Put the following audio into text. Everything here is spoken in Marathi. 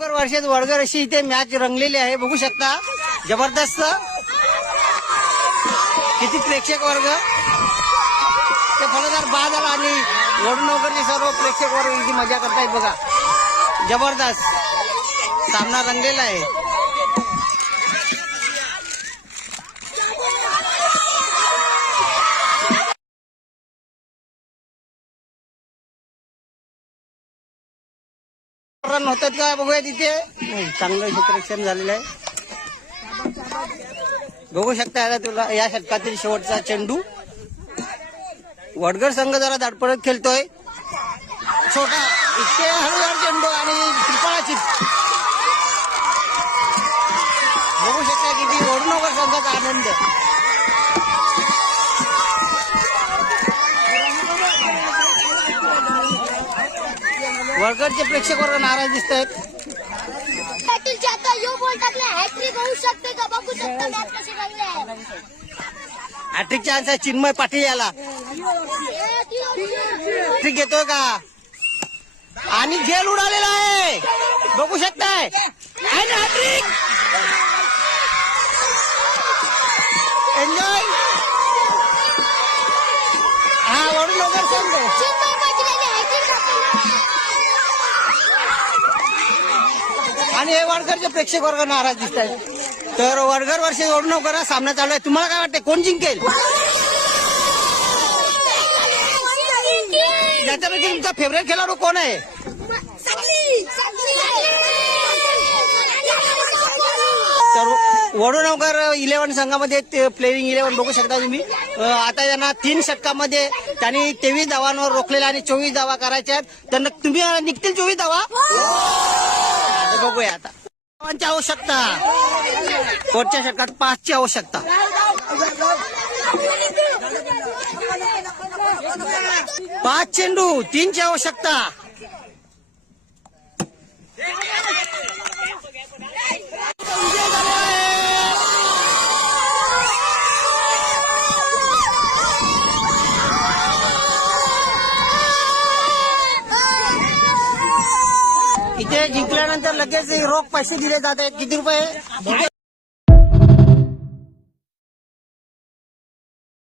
वर्षात वडगर अशी इथे मॅच रंगलेली आहे. बघू शकता. जबरदस्त. किती प्रेक्षक वर्ग. ते फलदार बाद आला आणि वडून वगैरे सर्व प्रेक्षक वर्ग इथे मजा करतायत बघा. जबरदस्त. सामना रंगलेला आहे. रन होतात का बघूया तिथे? नाही, चांगलं क्षेत्ररक्षण झालेलं आहे. बघू शकता आता तुला या षटकातील शेवटचा चेंडू. वडगर संघ जरा धडपडत खेळतोय. छोटा इतके हळूवार चेंडू आणि त्रिपणाची बघू शकता किती वडनगर संघाचा आनंद. वडगडचे प्रेक्षक वर्ग नाराज दिसत आहेत पाटीलचे आता यो बॉल टाकला हॅट्रिक होऊ शकते का? बघू शकता मॅच कशी रंगली आहे. हॅट्रिक चान्स आहे चिन्मय पाटील याला. हॅट्रिक घेतोय का? आणि झेल उडालेला आहे. बघू शकताय. हॅट्रिक एन्जॉय हा वडून लवकर सांगतो चिन्मय पाटील यांनी हॅट्रिक टाकली आणि हे वडगरचे प्रेक्षक वर्ग नाराज दिसत आहेत. तर वडगर वर्ष ओढणं करा सामना चालू आहे. तुम्हाला काय वाटते कोण जिंकेल? याच्यापैकी तुमचा फेवरेट खेळाडू कोण आहे? तर वडोणकर इलेव्हन संघामध्ये प्लेइंग इलेव्हन बघू शकता तुम्ही. आता यांना तीन षटकामध्ये त्यांनी तेवीस धावांवर रोखलेला आणि चोवीस धावा करायच्या आहेत. तर तुम्ही निघतील चोवीस धावा? बघूया आता. धावांची आवश्यकता? कोणत्या षटकात पाचची आवश्यकता? पाच चेंडू तीनची आवश्यकता. इथे जिंकल्यानंतर लगेच रोख पैसे दिले जात आहेत. किती रुपये